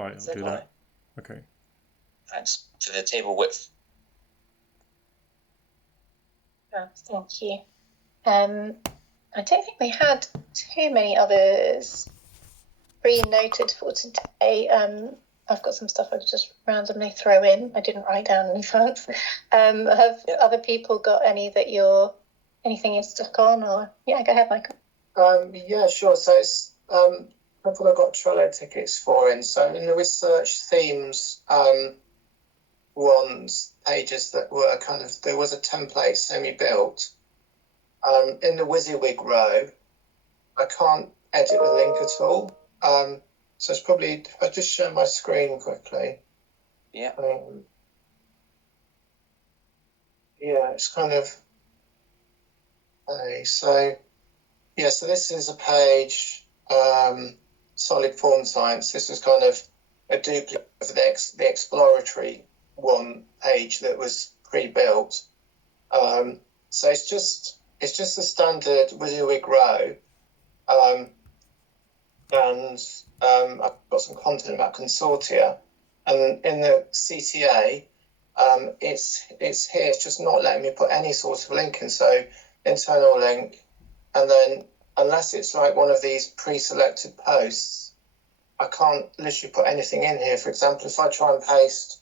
Right, I'll do that. Okay. Thanks for the table width. Thank you. I don't think we had too many others pre-noted for today. I've got some stuff I'll just randomly throw in. I didn't write down any facts. Have other people got anything you're stuck on? Or go ahead, Michael. Yeah, sure. So it's people have got Trello tickets for in. So in the research themes ones pages that were there was a template semi-built. In the WYSIWYG row, I can't edit the link at all. So it's probably, I'll just share my screen quickly. Yeah. It's so this is a page, solid form science. This is a duplicate of the exploratory one page that was pre-built. So it's just a standard WYSIWYG row. And I've got some content about consortia, and in the CTA, it's here. It's just not letting me put any sort of link in. So internal link, and then unless it's like one of these pre-selected posts, I can't literally put anything in here. For example, if I try and paste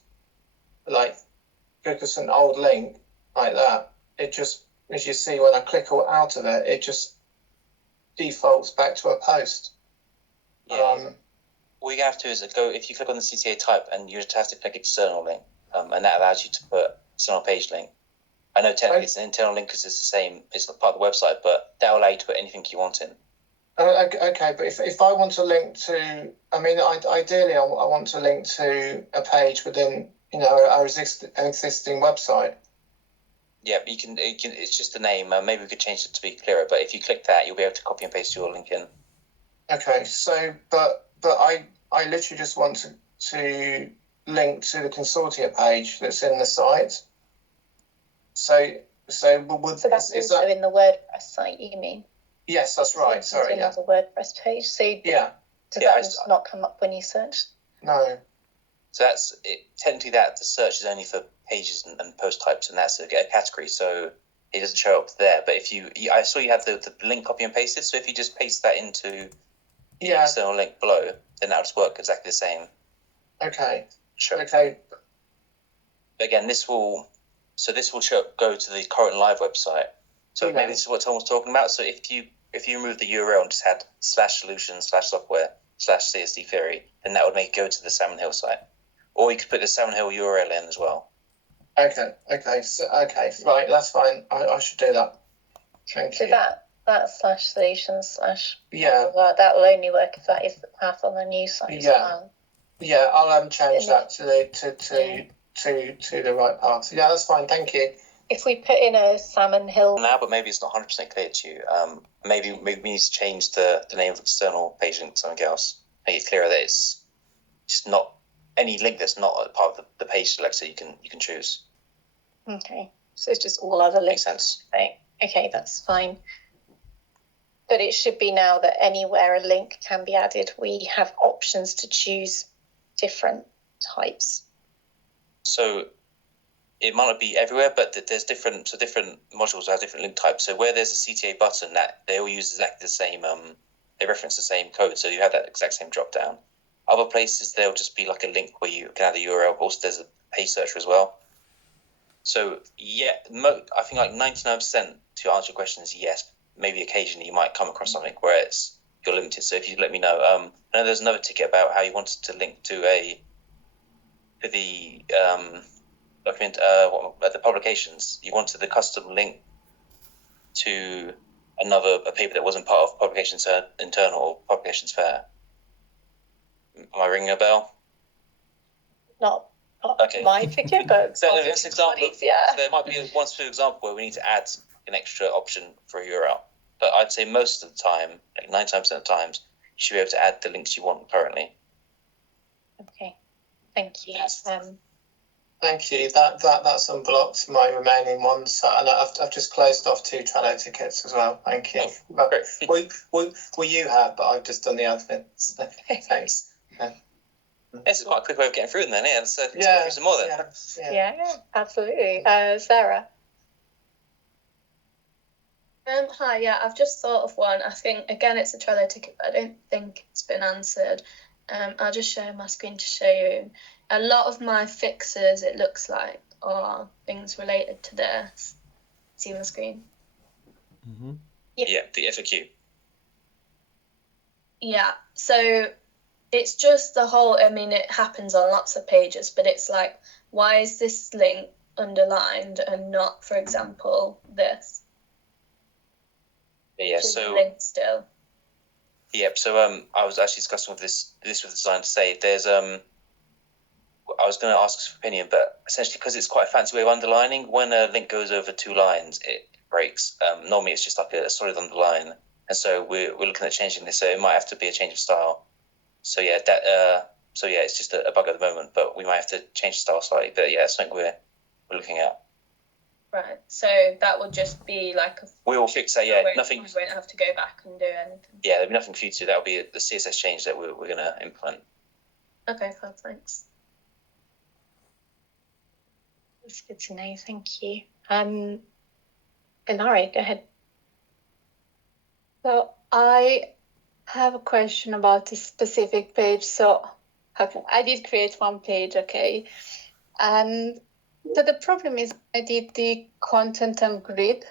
just an old link like that, it just, as you see, when I click out of it, it just defaults back to a post. All you have to do is go, if you click on the CTA type, and you just have to click external link, and that allows you to put external page link. I know technically it's an internal link because it's the same, it's part of the website, but that will allow you to put anything you want in. Okay, but if I want to link to, ideally I want to link to a page within, our existing website. Yeah, you can. It's just the name. Maybe we could change it to be clearer. But if you click that, you'll be able to copy and paste your link in. Okay, so but I literally just want to link to the consortia page that's in the site. So that's also in the WordPress site, you mean? Yes, that's right. Sorry, yeah. Another WordPress page. So does that not come up when you search? No. So that's it. Technically, the search is only for pages and post types, and that's a category. So it doesn't show up there. But I saw you have the link copy and pasted. So if you just paste that into the external link below, then that'll just work exactly the same. Okay. Sure. Okay. But again, this will go to the current live website. So maybe this is what Tom was talking about. So if you remove the URL and just had /solutions/software/CSD theory, then that would make it go to the Salmon Hill site. Or you could put the Salmon Hill URL in as well. Okay, right, that's fine. I should do that. Thank you. So that /solutions/ that will only work if that is the path on the new site. Yeah, I'll change that to the right path. Yeah, that's fine. Thank you. If we put in a Salmon Hill now, but maybe it's not 100% clear to you. Maybe we need to change the name of external page link to something else. Make it clearer that it's just not any link that's not a part of the page selector you can choose. Okay, so it's just all other links. Makes sense. Okay, that's fine. But it should be now that anywhere a link can be added, we have options to choose different types. So it might not be everywhere, but there's different modules have different link types. So where there's a CTA button, that they all use exactly the same, they reference the same code, so you have that exact same drop down. Other places there'll just be like a link where you can add the URL. Also, there's a page searcher as well. So I think like 99% to answer your question is yes. Maybe occasionally you might come across something where you're limited. So if you let me know. I know there's another ticket about how you wanted to link to the document, the publications. You wanted the custom link to a paper that wasn't part of Publications Internal or Publications Fair. Am I ringing a bell? Not my ticket, but so it's an example. So there might be one specific example where we need to add an extra option for a URL. But I'd say most of the time, like 99% of the times, you should be able to add the links you want currently. Okay, thank you. Thank you. That's unblocked my remaining ones, and I've just closed off 2 Trello tickets as well. Thank you. Great. We you have, but I've just done the admin. So thanks. It's quite a quick way of getting through them then, yeah. Let's go Yeah, through some more then. Yeah, absolutely. Sarah. Hi, yeah, I've just thought of one. I think, again, it's a Trello ticket, but I don't think it's been answered. I'll just share my screen to show you. A lot of my fixes, it looks like, are things related to this. See my screen? Mm-hmm. Yeah, the FAQ. Yeah, so it's just the whole, I mean, it happens on lots of pages, but it's like, why is this link underlined and not, for example, this? Yeah, Should so be linked still. yeah, so I was actually discussing with this with the design to say there's I was going to ask his opinion, but essentially because it's quite a fancy way of underlining, when a link goes over 2 lines, it breaks. Normally it's just like a solid underline, and so we're looking at changing this. So it might have to be a change of style. So yeah, it's just a bug at the moment, but we might have to change the style slightly. But yeah, it's something we're looking at. Right, so that will just be like a... We will fix that. Yeah, we nothing. won't have to go back and do anything. Yeah, there'll be nothing for you to do. That'll be the CSS change that we're going to implement. Okay, fine, thanks. That's good to know. Thank you. Ilari, go ahead. So I have a question about a specific page. So okay, I did create one page, okay, and so the problem is I did the content and grid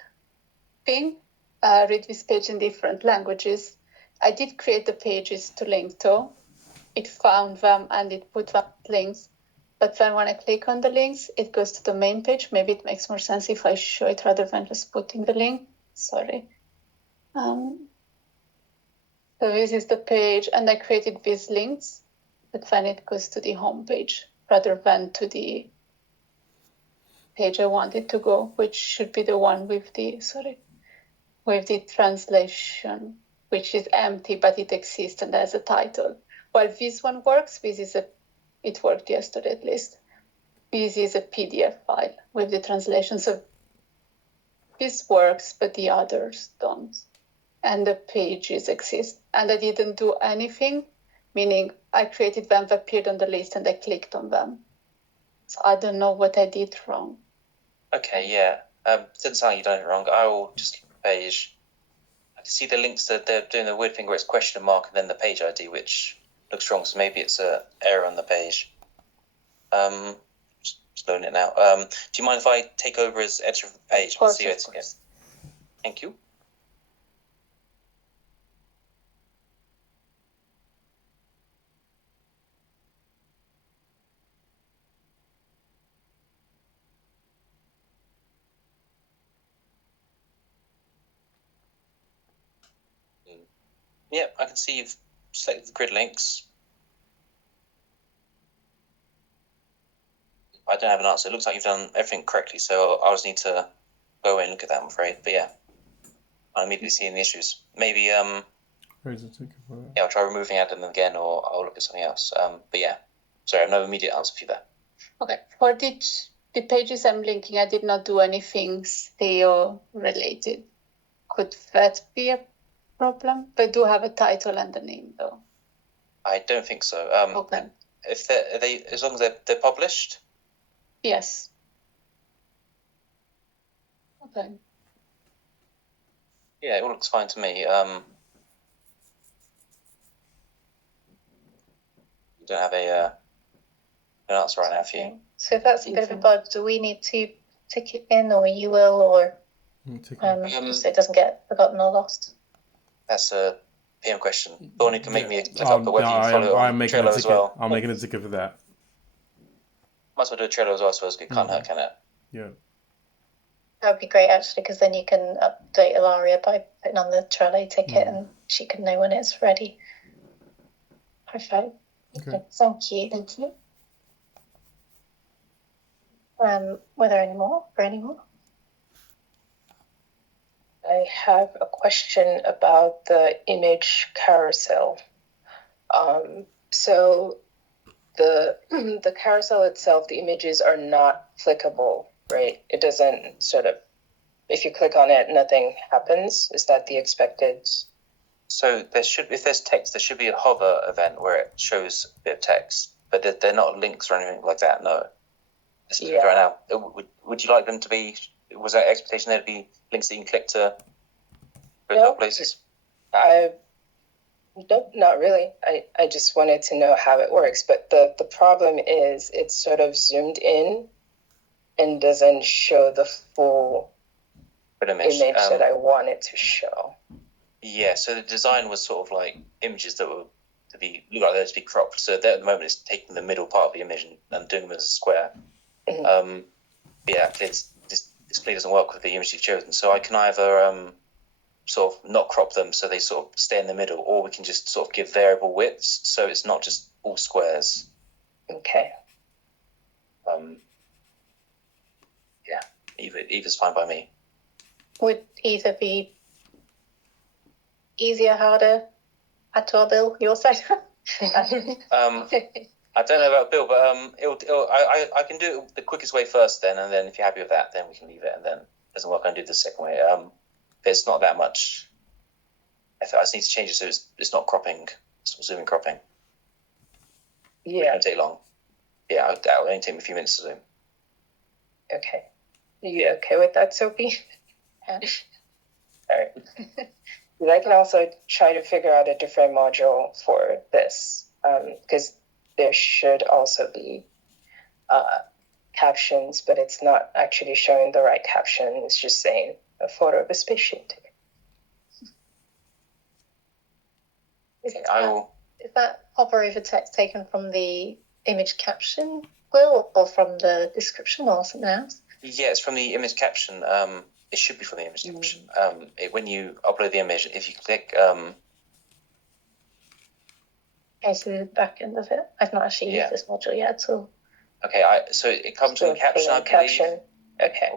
thing, read this page in different languages. I did create the pages to link to. It found them and it put them links. But then when I click on the links, it goes to the main page. Maybe it makes more sense if I show it rather than just putting the link. Sorry. So this is the page, and I created these links, but then it goes to the home page rather than to the page I wanted to go, which should be the one with the translation, which is empty, but it exists and has a title. While this one works, it worked yesterday at least. This is a PDF file with the translation. So this works, but the others don't. And the pages exist. And I didn't do anything, meaning I created them, they appeared on the list, and I clicked on them. So I don't know what I did wrong. Okay, yeah. Doesn't sound like you've done it wrong. I will just keep the page. I can see the links that they're doing the weird thing where it's question mark and then the page ID, which looks wrong. So maybe it's an error on the page. Just loading it now. Do you mind if I take over as editor of the page? Of course, See it of course. again? Thank you. Yep, I can see you've selected the grid links. I don't have an answer. It looks like you've done everything correctly, so I'll just need to go away and look at that, I'm afraid. But yeah, I'm immediately seeing the issues. Maybe yeah, I'll try removing Adam again, or I'll look at something else. But yeah, sorry, I have no immediate answer for you there. Okay, for the pages I'm linking, I did not do anything SEO related. Could that be a problem? They do have a title and a name, though. I don't think so. Okay. If they as long as they're published. Yes. Okay. Yeah, it all looks fine to me. Don't have an answer right now for you. So if that's a bit of a bug, do we need to tick it in, or you will, or just so it doesn't get forgotten or lost? That's a PM question. Thorny can make me look up, but whether you follow it on Trello as well. I'm making a ticket for that. Might as well do a Trello as well, I suppose. It can't hurt, can it? Yeah. That would be great, actually, because then you can update Ilaria by putting on the Trello ticket, and she can know when it's ready. Perfect. Okay. Thank you. Thank you. Were there any more? I have a question about the image carousel. So the carousel itself, the images are not clickable, right? It doesn't if you click on it, nothing happens. Is that the expected? So if there's text, there should be a hover event where it shows a bit of text. but they're not links or anything like that. No. Yeah. Right now, would you like them to be? Was that expectation there to be links that you can click to No. places? Nope, not really. I just wanted to know how it works. But the problem is it's sort of zoomed in and doesn't show the full image that I want it to show. Yeah, so the design was sort of like images that were look like they're to be cropped. So at the moment it's taking the middle part of the image and doing them as a square. Mm-hmm. Yeah, this clearly doesn't work with the image you've chosen. So I can either sort of not crop them so they sort of stay in the middle, or we can just sort of give variable widths so it's not just all squares. Okay. Yeah, either's fine by me. Would either be easier, harder? Add to our bill, your side? I don't know about Bill, but I can do it the quickest way first, and then if you're happy with that, then we can leave it, and then if it doesn't work, I can do the second way. It's not that much effort. I just need to change it so it's not cropping, it's not zooming cropping. Yeah. It won't take long. Yeah, that will only take me a few minutes to zoom. Okay. Are you okay with that, Sophie? Yeah. All right. I can also try to figure out a different module for this, because there should also be captions, but it's not actually showing the right caption. It's just saying a photo of a spaceship. Is that hover over text taken from the image caption, Will, or from the description or something else? Yeah, it's from the image caption. It should be from the image caption. When you upload the image, if you click... Okay, so the back end of it. I've not actually used this module yet at all. Okay, so it comes with a caption, I believe. Caption. Okay.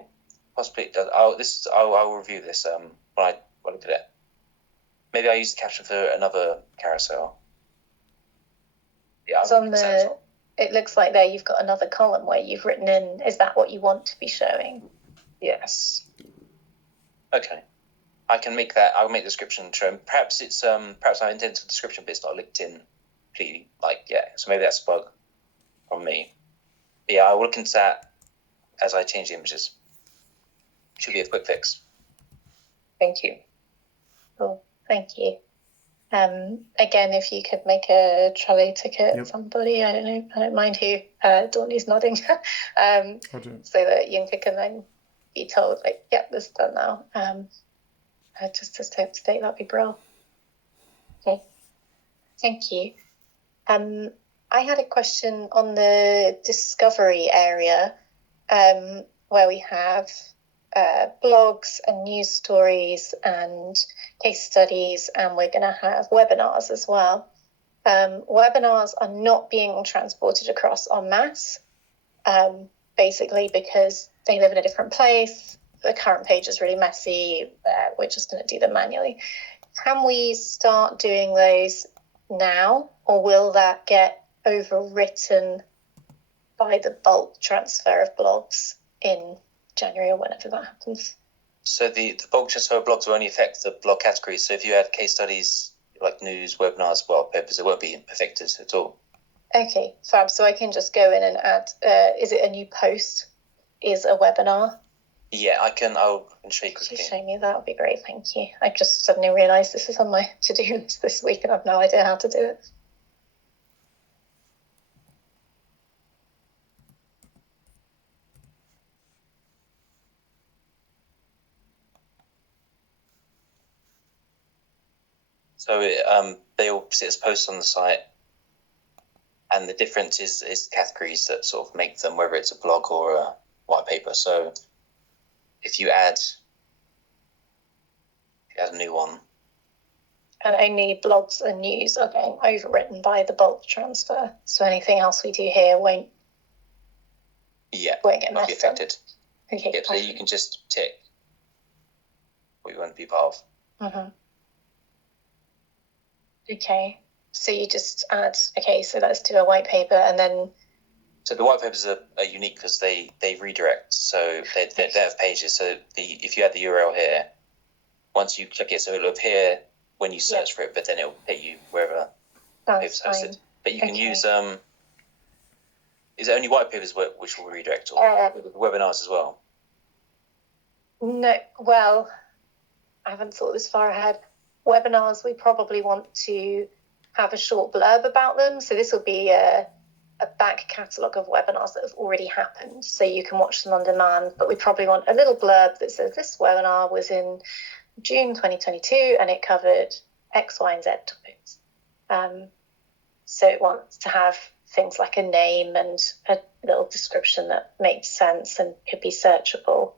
Possibly it does. I'll review this when I did it. Maybe I used the caption for another carousel. Yeah, it looks like there you've got another column where you've written in, is that what you want to be showing? Yes. Okay. I can make that. I'll make the description show. Perhaps it's perhaps I intended the description, but it's not linked in completely. So maybe that's a bug from me. But yeah, I will look into that as I change the images. Should be a quick fix. Thank you. Cool. Thank you. Again, if you could make a trolley ticket, somebody, I don't mind who, Dawney's nodding, so that Yinka can then be told, like, yep, this is done now. Just to stay up to date, that'd be brilliant. Okay, thank you. I had a question on the discovery area, where we have blogs and news stories and case studies, and we're going to have webinars as well. Webinars are not being transported across en masse, basically because they live in a different place. The current page is really messy. We're just going to do them manually. Can we start doing those now, or will that get overwritten by the bulk transfer of blogs in January or whenever that happens? So the bulk transfer of blogs will only affect the blog categories. So if you add case studies like news, webinars, papers, it won't be affected at all. Okay, fab. So I can just go in and add, is it a new post? Is a webinar? Yeah, I'll show you quickly. Show me, that would be great, thank you. I just suddenly realised this is on my to-do list this week and I've no idea how to do it. So they all sit as posts on the site, and the difference is categories that sort of make them, whether it's a blog or a white paper. So if you add a new one, and only blogs and news are getting overwritten by the bulk transfer. So anything else we do here won't get not be affected. Okay. Yep, so you can just tick what you want to be part of. Mm-hmm. Okay, so you just add, so let's do a white paper, and then... So the white papers are unique because they redirect, so they have pages. So if you add the URL here, once you click it, so it'll appear when you search for it, but then it'll take you wherever it's hosted. But you can use is it only white papers which will redirect, or webinars as well? No, well, I haven't thought this far ahead. Webinars, we probably want to have a short blurb about them. So this will be a back catalogue of webinars that have already happened, so you can watch them on demand. But we probably want a little blurb that says this webinar was in June 2022 and it covered X, Y, and Z topics. So it wants to have things like a name and a little description that makes sense and could be searchable.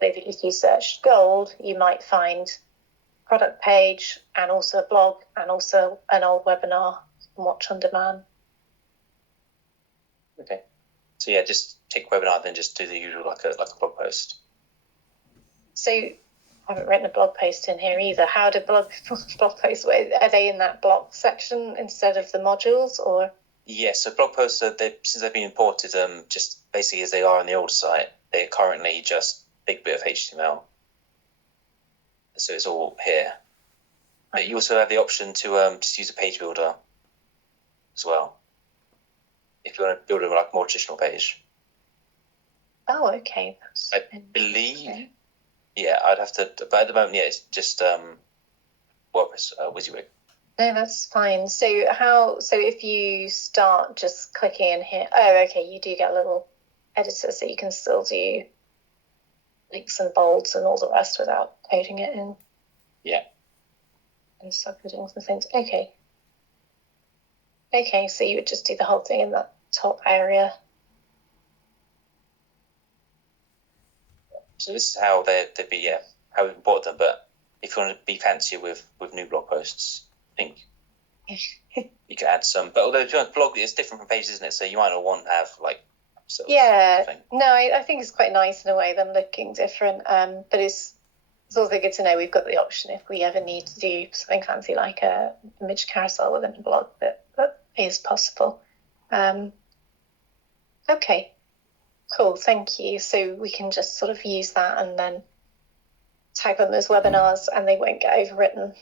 If you search gold, you might find a product page and also a blog and also an old webinar you can watch on demand. Okay. So yeah, just tick webinar, then just do the usual like a blog post. So I haven't written a blog post in here either. How do blog posts, are they in that block section instead of the modules, or? Yes, so blog posts, since they've been imported, just basically as they are on the old site, they're currently just a big bit of HTML. So it's all here. But you also have the option to just use a page builder as well, if you want to build a more traditional page. Oh, okay. I believe, yeah, I'd have to, but at the moment, yeah, it's just WordPress WYSIWYG. No, that's fine. So if you start just clicking in here, oh, okay, you do get a little editor, so you can still do links and bolds and all the rest without coding it in. Yeah. And subheadings and things. Okay. Okay, so you would just do the whole thing in that top area. So this is how they'd be, how we import them. But if you want to be fancier with new blog posts, I think you can add some. But although if you want blog, it's different from pages, isn't it? So you might not want to have like. No, I think it's quite nice in a way, them looking different. But it's also good to know we've got the option if we ever need to do something fancy like a image carousel within a blog, that is possible. Okay, cool, thank you. So we can just sort of use that and then tag them as webinars and they won't get overwritten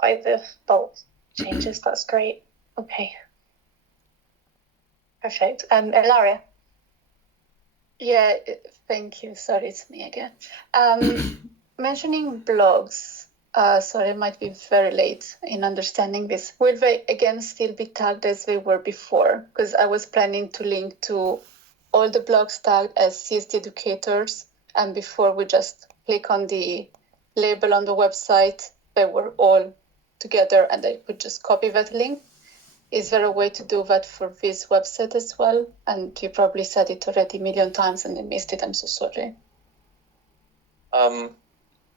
by the bulk changes. That's great. Okay. Perfect. Ilaria? Yeah, thank you. Sorry, it's me again. Mentioning blogs, sorry, I might be very late in understanding this. Will they again still be tagged as they were before? Because I was planning to link to all the blogs tagged as CSD educators, and before we just click on the label on the website, they were all together and I could just copy that link. Is there a way to do that for this website as well? And you probably said it already a million times and I missed it. I'm so sorry. I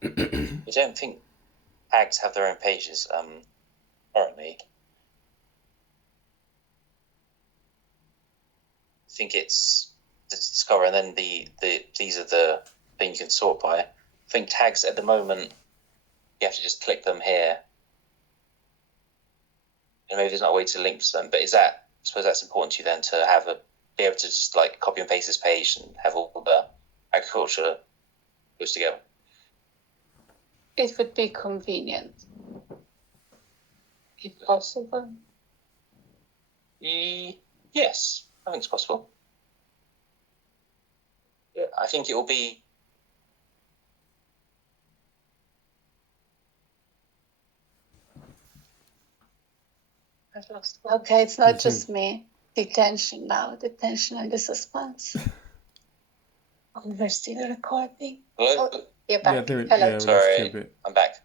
don't think tags have their own pages currently. I think it's the discover and then these are the thing you can sort by. I think tags at the moment you have to just click them here. And maybe there's not a way to link to them, but I suppose that's important to you then to be able to just like copy and paste this page and have all the agriculture goes together. It would be convenient, if possible. Yes, I think it's possible. Yeah, I think it will be. I've lost. Okay, it's not just me. Detention now, detention and the suspense. Oh, we're still recording. Hello? Oh, you're back. Yeah, Hello. Sorry, I'm back.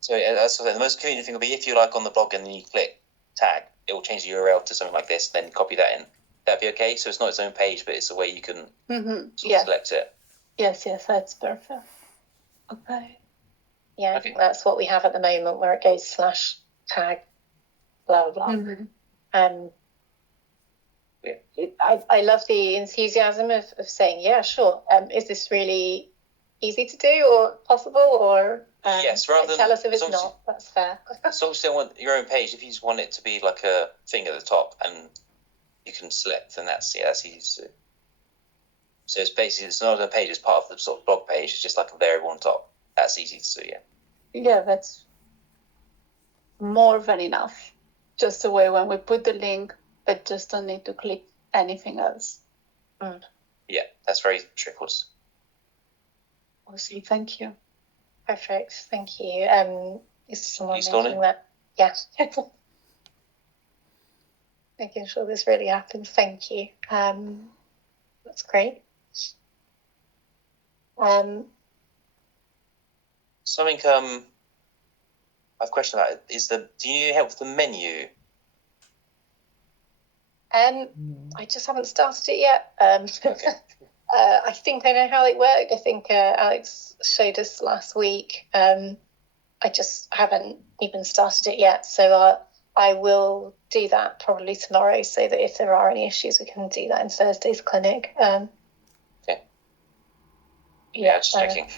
So that's the most convenient thing will be if you like on the blog and then you click tag, it will change the URL to something like this, then copy that in. That'd be okay. So it's not its own page, but it's a way you can select it. Yes, that's perfect. Okay. Yeah, I think that's what we have at the moment, where it goes /tag, blah blah. Mm-hmm. I love the enthusiasm of saying, yeah, sure. Is this really easy to do or possible, or yes, rather than tell us if it's not. That's fair. So obviously, you want your own page. If you just want it to be like a thing at the top, and you can select, then that's easy to do. So it's not a page; it's part of the sort of blog page. It's just like a variable on top. That's easy to do. Yeah, that's more than enough. just a way when we put the link, but just don't need to click anything else. Yeah, that's very straightforward. Awesome, thank you. Perfect, thank you. Is someone You making that? Yeah. Making sure this really happens. Thank you. That's great. Something I have a question about is do you need help with the menu? I just haven't started it yet. Okay. I think I know how it worked. I think Alex showed us last week. I just haven't even started it yet. So I will do that probably tomorrow so that if there are any issues, we can do that in Thursday's clinic. Okay. Yeah, just checking.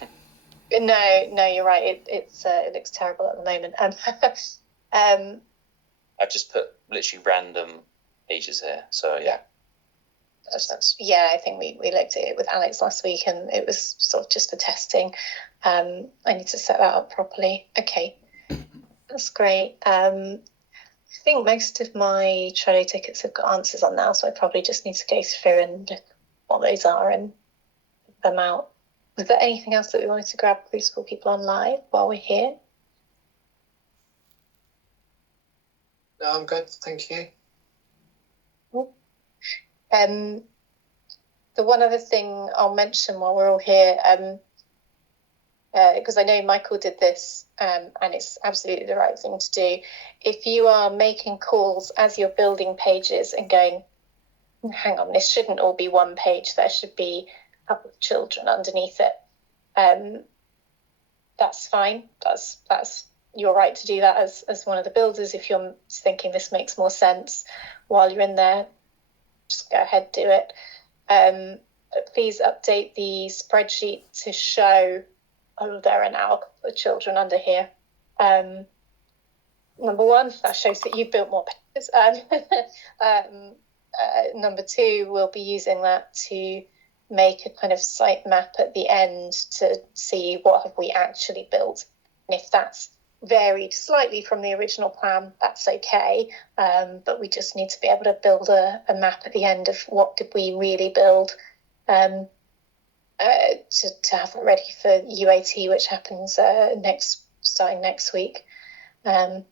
No, you're right. It looks terrible at the moment. I've just put literally random pages here. So yeah. That makes sense. Yeah, I think we looked at it with Alex last week and it was sort of just for testing. I need to set that up properly. Okay, that's great. I think most of my Trello tickets have got answers on now, so I probably just need to go through and look what those are and put them out. Was there anything else that we wanted to grab preschool people on live while we're here? No, I'm good, thank you. The one other thing I'll mention while we're all here, because I know Michael did this and it's absolutely the right thing to do. If you are making calls as you're building pages and going, hang on, this shouldn't all be one page, there should be a couple of children underneath it, that's fine. That's your right to do that as one of the builders. If you're thinking this makes more sense while you're in there, just go ahead, do it. Please update the spreadsheet to show, there are now a couple of children under here. Number one, that shows that you've built more pages. Number two, we'll be using that to make a kind of site map at the end to see what have we actually built. And if that's varied slightly from the original plan, that's okay. But we just need to be able to build a map at the end of what did we really build, to have it ready for UAT, which happens starting next week. So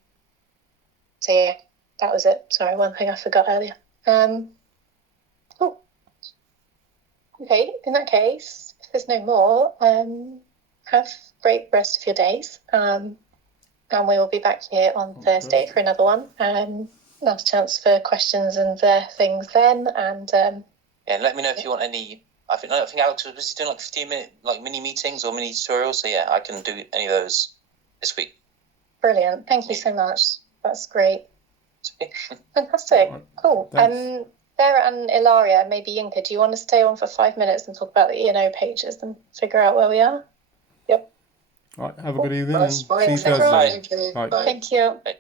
yeah, that was it. Sorry, one thing I forgot earlier. Cool. Okay, in that case, if there's no more, have a great rest of your days. And we will be back here on Thursday for another one. Last chance for questions and things then. And yeah, let me know if you want any. I think Alex was doing like 15-minute mini meetings or mini tutorials. So yeah, I can do any of those this week. Brilliant. Thank you so much. That's great. Okay. Fantastic. Cool. Thanks. Sarah and Ilaria, maybe Yinka, do you want to stay on for 5 minutes and talk about the E&O pages and figure out where we are? Yep. Right, have a good evening. That's And fine. see you Thank you. Thursday. Thank you. Right. Bye. Thank you. Bye.